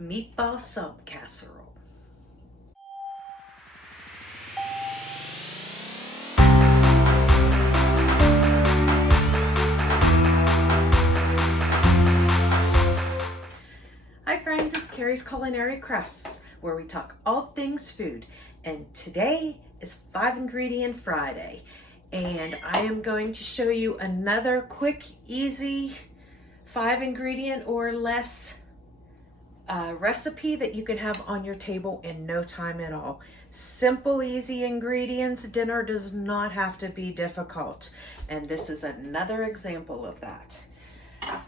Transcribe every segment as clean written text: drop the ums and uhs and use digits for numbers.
meatball sub casserole. Hi friends, it's Carrie's Culinary Crafts, where we talk all things food. And today is 5-ingredient Friday. And I am going to show you another quick, easy 5-ingredient or less recipe that you can have on your table in no time at all. Simple, easy ingredients. Dinner does not have to be difficult. And this is another example of that.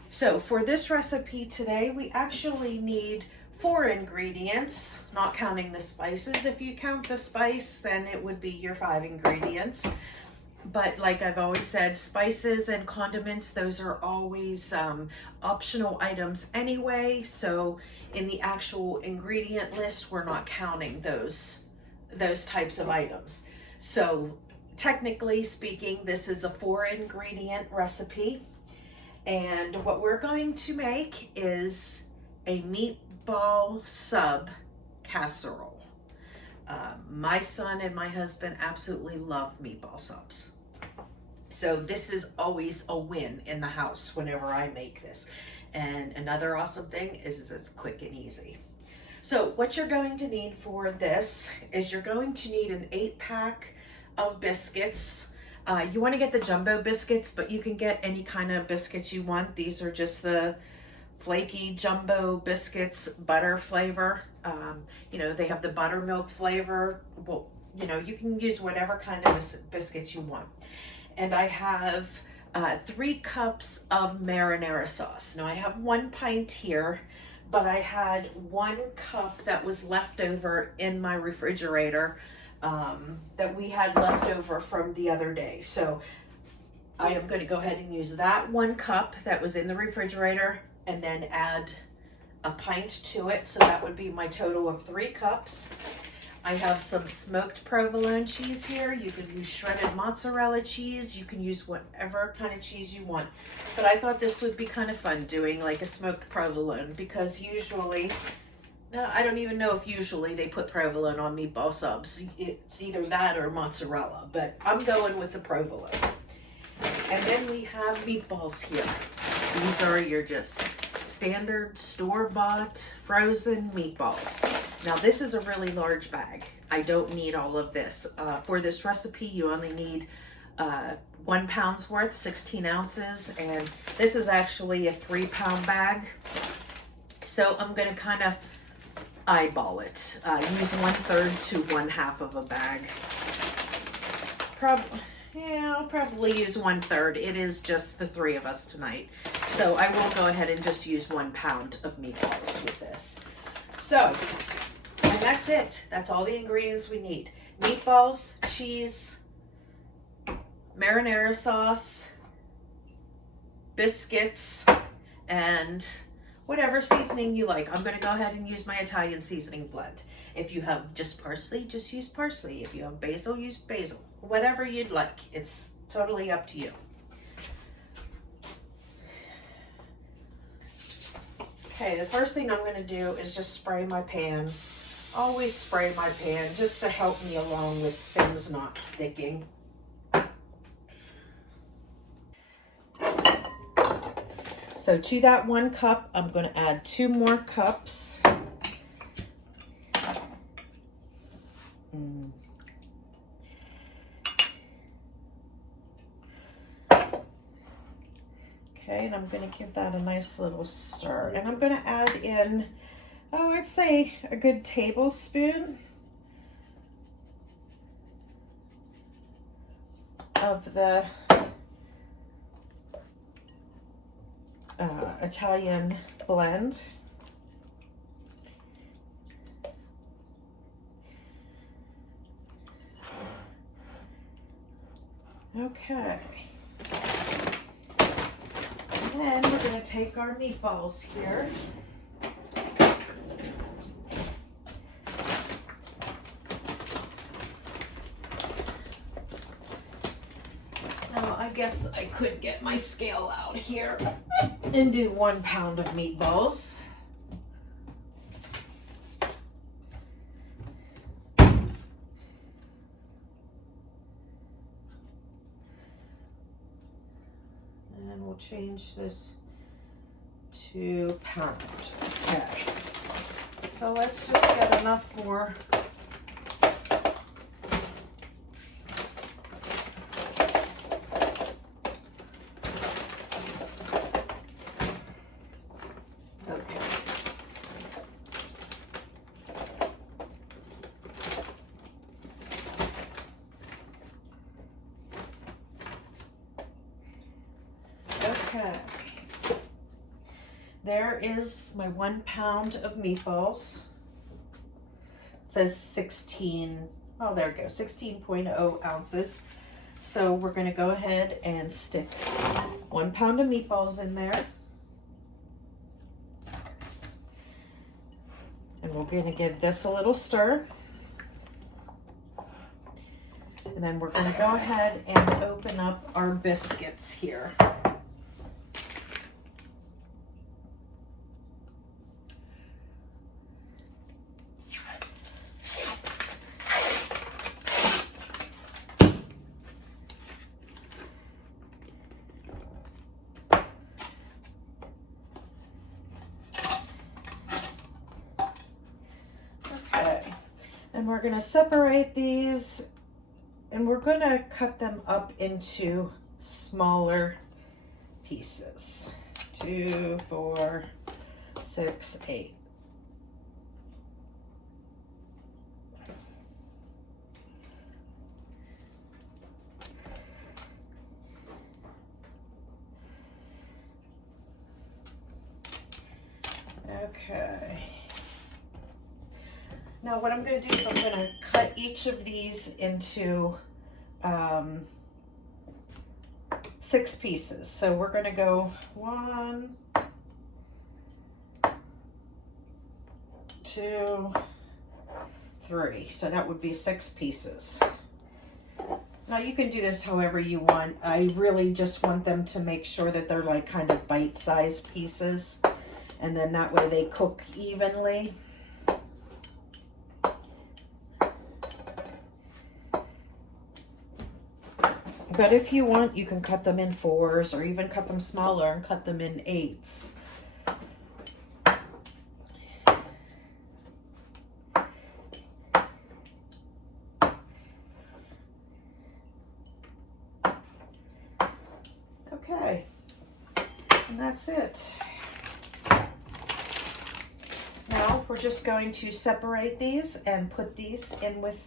So for this recipe today, we actually need 4 ingredients, not counting the spices. If you count the spice, then it would be your 5 ingredients. But like I've always said, spices and condiments, those are always optional items anyway. So in the actual ingredient list, we're not counting those types of items. So technically speaking, this is a 4-ingredient recipe. And what we're going to make is a meatball sub casserole. My son and my husband absolutely love meatball subs. So this is always a win in the house whenever I make this. And another awesome thing is it's quick and easy. So what you're going to need for this is you're going to need an 8-pack of biscuits. You want to get the jumbo biscuits, but you can get any kind of biscuits you want. These are just the flaky jumbo biscuits, butter flavor. You know, they have the buttermilk flavor. Well, you know, you can use whatever kind of biscuits you want. And I have 3 cups of marinara sauce. Now I have 1 pint here, but I had 1 cup that was left over in my refrigerator that we had left over from the other day. So I am going to go ahead and use that 1 cup that was in the refrigerator and then add a pint to it. So that would be my total of 3 cups. I have some smoked provolone cheese here. You could use shredded mozzarella cheese. You can use whatever kind of cheese you want. But I thought this would be kind of fun doing like a smoked provolone, because usually, no, I don't even know if usually they put provolone on meatball subs. It's either that or mozzarella, but I'm going with the provolone. And then we have meatballs here. These are your just standard store-bought frozen meatballs. Now this is a really large bag. I don't need all of this. For this recipe, you only need 1 pound's worth, 16 ounces, and this is actually a 3-pound bag. So I'm gonna kind of eyeball it. Use 1/3 to 1/2 of a bag. Yeah, I'll probably use 1/3. It is just the 3 of us tonight. So I will go ahead and just use 1 pound of meatballs with this. So, and that's it. That's all the ingredients we need. Meatballs, cheese, marinara sauce, biscuits, and whatever seasoning you like. I'm going to go ahead and use my Italian seasoning blend. If you have just parsley, just use parsley. If you have basil, use basil. Whatever you'd like. It's totally up to you. Okay, the first thing I'm going to do is just spray my pan. Always spray my pan just to help me along with things not sticking. So to that 1 cup, I'm going to add 2 more cups. Okay, and I'm going to give that a nice little stir. And I'm going to add in, oh, I'd say a good tablespoon of the Italian blend. Okay. And then we're going to take our meatballs here. Now, I guess I could get my scale out here and do 1 pound of meatballs. change this to pound. Okay. So let's just get enough for okay. There is my 1 pound of meatballs. It says 16, oh there it goes, 16.0 ounces. So we're gonna go ahead and stick 1 pound of meatballs in there. And we're gonna give this a little stir. And then we're gonna go ahead and open up our biscuits here. And we're going to separate these and we're going to cut them up into smaller pieces. 2, 4, 6, 8. Okay. Now what I'm going to do is I'm going to cut each of these into 6 pieces. So we're going to go 1, 2, 3. So that would be 6 pieces. Now you can do this however you want. I really just want them to make sure that they're like kind of bite-sized pieces. And then that way they cook evenly. But if you want, you can cut them in 4s or even cut them smaller and cut them in 8s. Okay, and that's it. Now we're just going to separate these and put these in with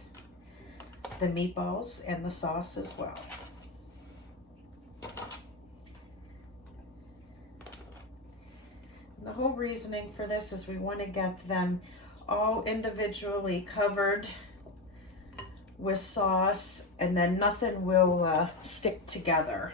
the meatballs and the sauce as well. The whole reasoning for this is we want to get them all individually covered with sauce, and then nothing will stick together.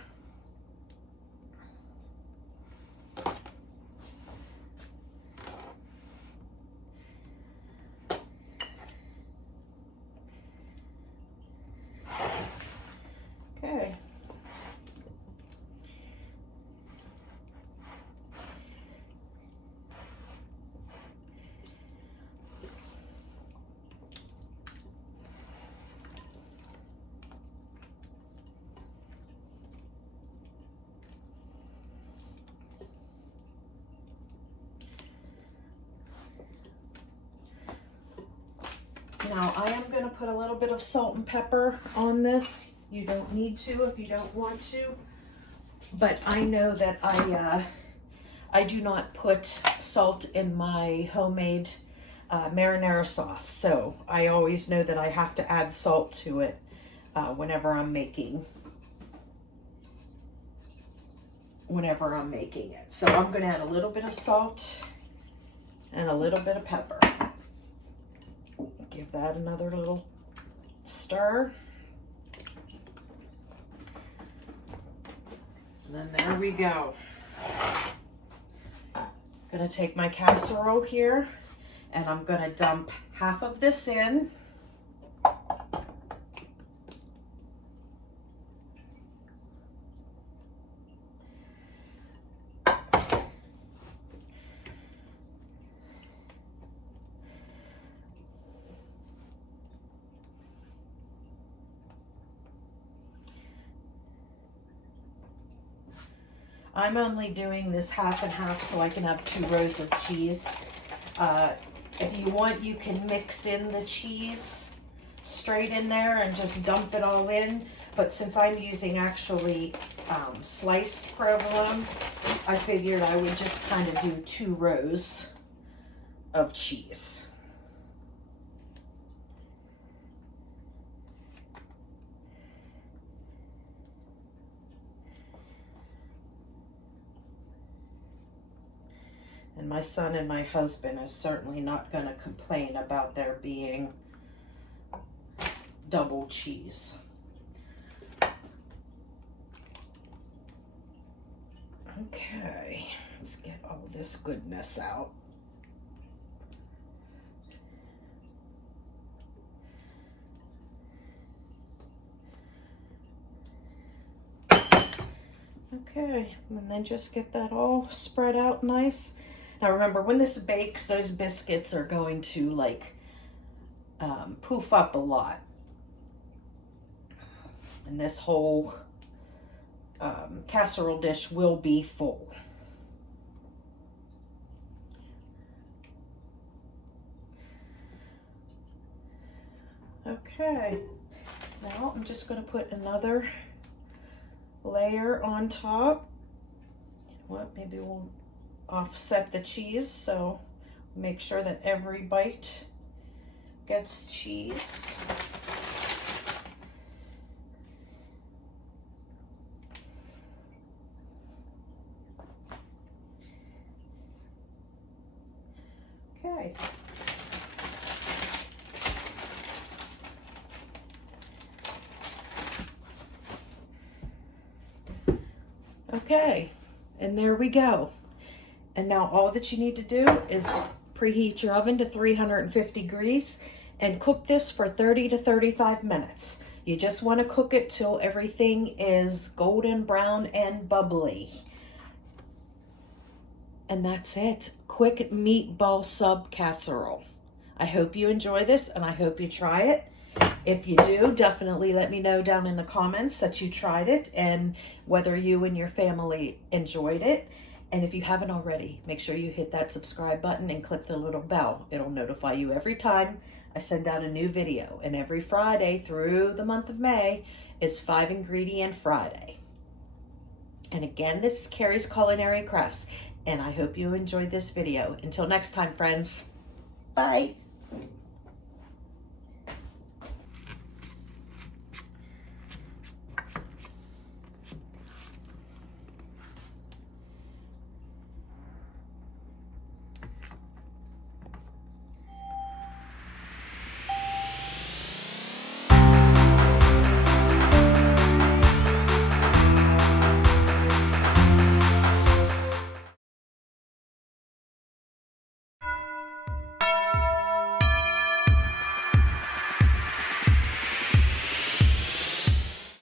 Okay. Now I am going to put a little bit of salt and pepper on this. You don't need to if you don't want to, but I know that I do not put salt in my homemade marinara sauce, so I always know that I have to add salt to it whenever I'm making it. So I'm going to add a little bit of salt and a little bit of pepper. Give that another little stir. And then there we go. I'm going to take my casserole here and I'm going to dump half of this in. I'm only doing this half and half so I can have 2 rows of cheese. If you want, you can mix in the cheese straight in there and just dump it all in. But since I'm using actually sliced provolone, I figured I would just kind of do 2 rows of cheese. And my son and my husband is certainly not going to complain about there being double cheese. Okay, let's get all this goodness out. Okay, and then just get that all spread out nice. Now remember, when this bakes, those biscuits are going to like poof up a lot. And this whole casserole dish will be full. Okay, now I'm just going to put another layer on top. You know what, maybe we'll offset the cheese so make sure that every bite gets cheese. Okay. Okay, and there we go. And now all that you need to do is preheat your oven to 350 degrees and cook this for 30 to 35 minutes. You just want to cook it till everything is golden brown and bubbly. And that's it. Quick meatball sub casserole. I hope you enjoy this and I hope you try it. If you do, definitely let me know down in the comments that you tried it and whether you and your family enjoyed it. And if you haven't already, make sure you hit that subscribe button and click the little bell. It'll notify you every time I send out a new video. And every Friday through the month of May is 5 Ingredient Friday. And again, this is Carrie's Culinary Crafts. And I hope you enjoyed this video. Until next time, friends. Bye.